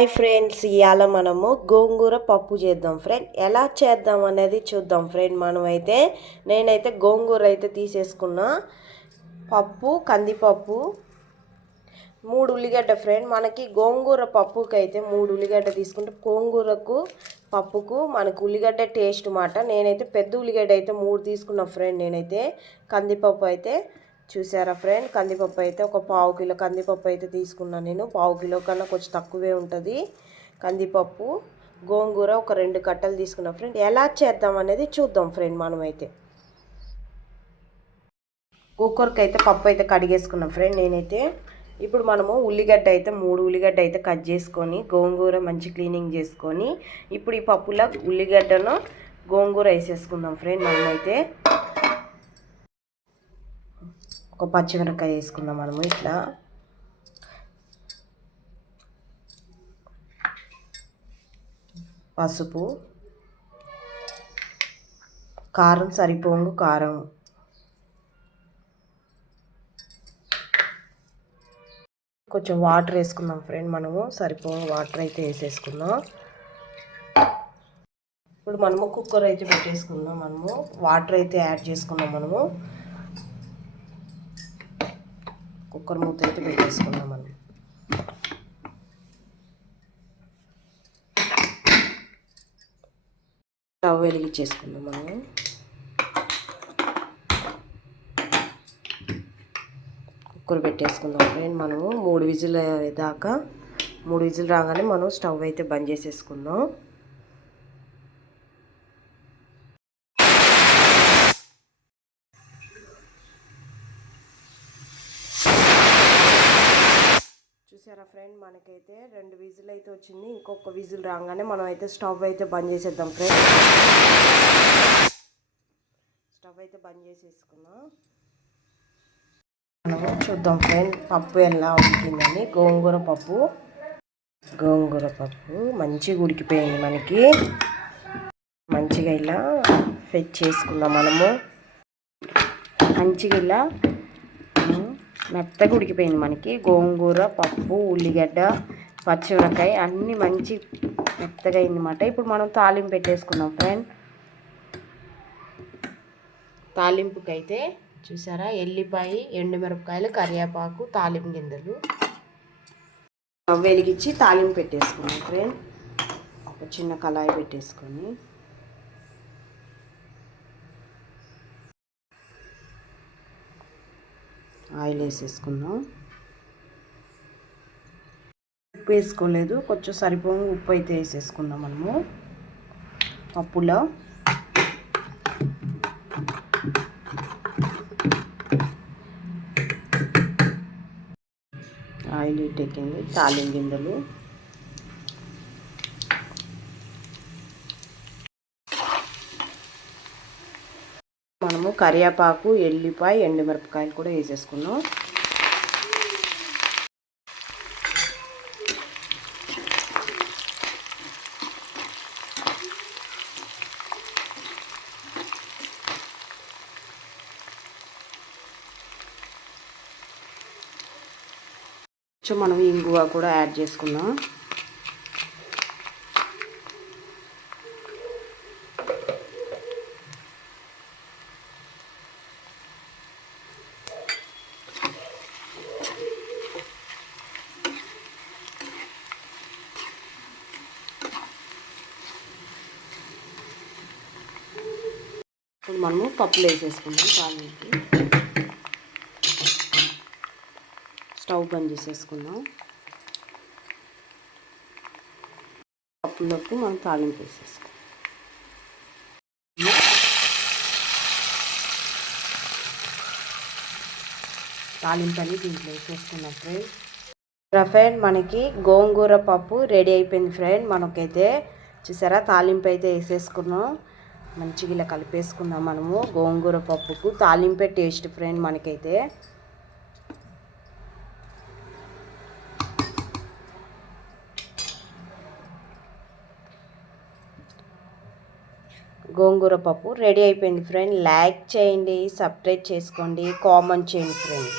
Hi friends, ఇవాళ మనము గోంగూర పప్పు చేద్దాం ఫ్రెండ్. ఎలా చేద్దాం అనేది చూద్దాం ఫ్రెండ్. నేనైతే గోంగూర అయితే తీసేసుకున్నా, పప్పు కందిపప్పు, 3 ఉల్లిగడ్డ ఫ్రెండ్. మనకి గోంగూర పప్పుకి అయితే 3 ఉల్లిగడ్డ తీసుకుంటే గోంగూరకు పప్పుకు మనకు ఉల్లిగడ్డ టేస్ట్ మాట. నేనైతే పెద్ద ఉల్లిగడ్డ అయితే 3 తీసుకున్నా ఫ్రెండ్. నేనైతే కందిపప్పు అయితే చూసారా ఫ్రెండ్, కందిపప్పు అయితే ఒక పావు కిలో కందిపప్పు అయితే తీసుకున్నాను. నేను పావు కిలో కన్నా కొంచెం తక్కువే ఉంటుంది కందిపప్పు. గోంగూర ఒక 2 కట్టలు తీసుకున్నాం ఫ్రెండ్. ఎలా చేద్దాం అనేది చూద్దాం ఫ్రెండ్. మనమైతే కుక్కర్కి అయితే పప్పు అయితే కడిగేసుకున్నాం ఫ్రెండ్. నేనైతే ఇప్పుడు మనము ఉల్లిగడ్డ అయితే 3 ఉల్లిగడ్డ అయితే కట్ చేసుకొని గోంగూర మంచి క్లీనింగ్ చేసుకొని ఇప్పుడు ఈ పప్పులో ఉల్లిగడ్డను గోంగూర వేసేసుకుందాం ఫ్రెండ్. మనమైతే ఒక పచ్చిమిరపకాయ వేసుకుందాం మనము. ఇట్లా పసుపు, కారం సరిపోంగు కారం, కొంచెం వాటర్ వేసుకుందాం ఫ్రెండ్. మనము సరిపోంగు వాటర్ అయితే వేసేసుకుందాం. ఇప్పుడు మనము కుక్కర్ అయితే పెట్టేసుకుందాం. మనము వాటర్ అయితే యాడ్ చేసుకున్నాం. మనము కుక్కర్ మూత అయితే పెట్టేసుకుందాం. మనం స్టవ్ వెలిగించేసుకుందాం. మనము కుక్కర్ పెట్టేసుకుందాం ఫ్రెండ్. మనము 3 విజిల్ దాకా 3 విజిల్ రాగానే మనం స్టవ్ అయితే బంద్ చేసేసుకుందాం. చూసారా ఫ్రెండ్, మనకైతే 2 విజిల్ అయితే వచ్చింది. ఇంకొక విజిల్ రాగానే మనం అయితే స్టవ్ అయితే బంద్ చేసేద్దాం ఫ్రెండ్. స్టవ్ అయితే బంద్ చేసేసుకున్నాం. మనం చూద్దాం ఫ్రెండ్ పప్పు ఎలా ఉడికిందని. గోంగూర పప్పు మంచిగా ఉడికిపోయింది. మనకి మంచిగా ఇలా ఫ్రై చేసుకుందాం. మనము మంచిగా ఇలా మెత్తగా ఉడికిపోయింది. మనకి గోంగూర పప్పు, ఉల్లిగడ్డ, పచ్చిమిరపకాయ అన్నీ మంచి మెత్తగా అయిందన్నమాట. ఇప్పుడు మనం తాలింపు పెట్టేసుకుందాం ఫ్రెండ్. తాలింపుకైతే చూసారా, ఎల్లిపాయ, ఎండుమిరపకాయలు, కరివేపాకు, తాలింపు గింజలు వెలిగించి తాలింపు పెట్టేసుకున్నాం ఫ్రెండ్. ఒక చిన్న కళాయి పెట్టేసుకొని ఆయిల్ వేసేసుకుందాం. ఉప్పు వేసుకోలేదు, కొంచెం సరిపోయి ఉప్పు అయితే వేసేసుకుందాం. మనము పప్పులో ఆయిల్ ఎక్కింది. తాలింపు గింజలు, మనము కరివేపాకు, ఎల్లిపాయ, ఎండుమిరపకాయలు కూడా వేసేసుకున్నాం. మనం ఇంగువ కూడా యాడ్ చేసుకున్నాం. ఇప్పుడు మనము పప్పులు వేసేసుకుందాం. తాలింపు స్టవ్ బంద్ చేసేసుకుందాం. పప్పులోకి మనం తాలింపు వేసేసుకుందాం. తాలింపు అని దీంట్లో వేసేసుకున్నాం ఫ్రెండ్. మనకి గోంగూర పప్పు రెడీ అయిపోయింది ఫ్రెండ్. మనకైతే చూసారా, తాలింపు అయితే వేసేసుకున్నాం. మంచిగా ఇలా కలిపేసుకుందాం. మనము గోంగూర పప్పుకు తాలింపే టేస్ట్ ఫ్రెండ్. మనకైతే గోంగూర పప్పు రెడీ అయిపోయింది ఫ్రెండ్. లైక్ చేయండి, సబ్స్క్రైబ్ చేసుకోండి, కామెంట్ చేయండి ఫ్రెండ్.